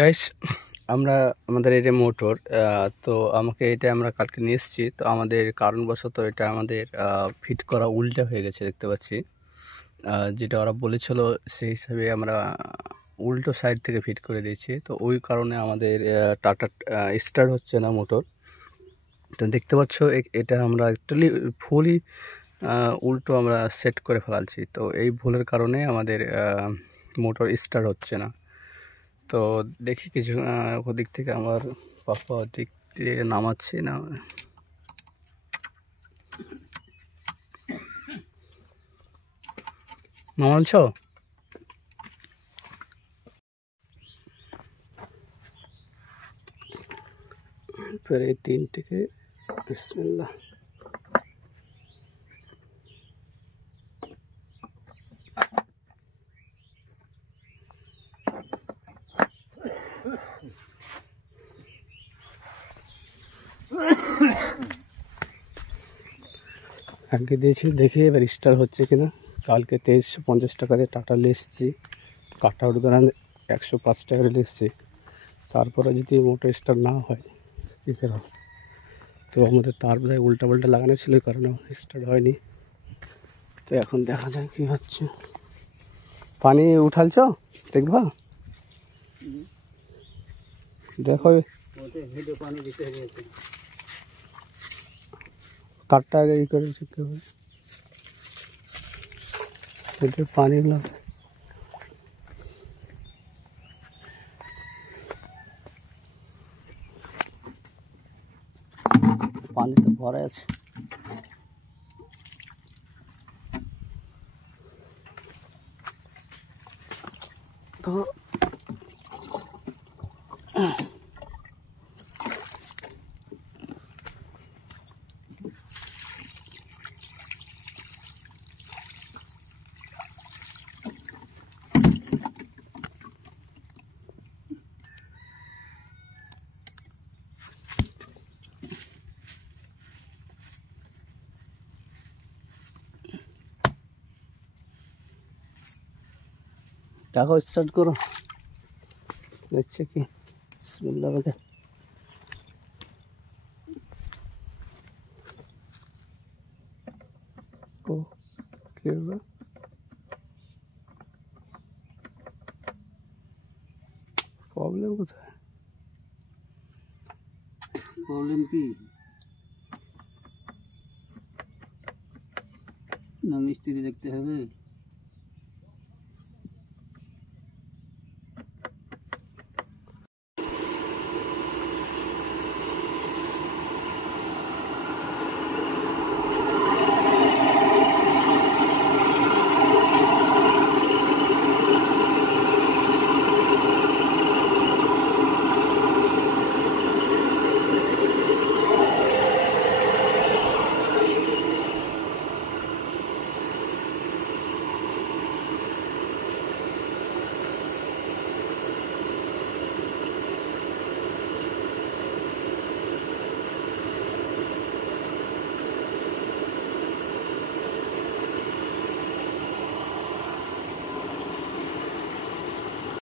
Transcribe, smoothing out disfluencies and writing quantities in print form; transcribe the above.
গাইস, আমরা আমাদের এই যে মোটর, তো আমাকে এটা আমরা কালকে নিয়ে এসেছি। তো আমাদের কারণবশত এটা আমাদের ফিট করা উল্টা হয়ে গেছে, দেখতে পাচ্ছি। যেটা ওরা বলেছিল সেই হিসাবে আমরা উল্টো সাইড থেকে ফিট করে দিয়েছি। তো ওই কারণে আমাদের টাটা স্টার্ট হচ্ছে না মোটর। তো দেখতে পাচ্ছ এটা আমরা অ্যাকচুয়ালি ফুলই উল্টো আমরা সেট করে ফেলাচ্ছি। তো এই ভুলের কারণে আমাদের মোটর স্টার্ট হচ্ছে না। তো দেখি কিছু ওদিক থেকে আমার পাপা দিক দিয়ে নামাচ্ছি না। নামাচ্ছ? फिर ये 3 टिके बिस्मिल्लाह। আগে দিয়েছি, দেখি এবার স্টার হচ্ছে কিনা। কালকে 2350 টাকা দিয়ে টাটা নিয়ে এসেছি, কাটা উঠে 105 টাকা নিয়ে এসেছি। তারপরে যদি মোটর স্টার না হয় কী করে হবে? তো আমাদের তার বোধহয় উল্টা পাল্টা লাগানো ছিল, এই কারণে স্টার্ট হয়নি। তো এখন দেখা যায় কী হচ্ছে। পানি উঠালছ দেখবা, দেখো তারটা আগে ই করে শিখতে হবে। এতে পানি পানি তো ভরে আছে। তো দেখো স্টার্ট করো, দেখছে কি বিসমিল্লাহ বলে। ও কি হবে? প্রবলেম কোথায়? প্রবলেম কি না মিস্ত্রি দেখতে হবে।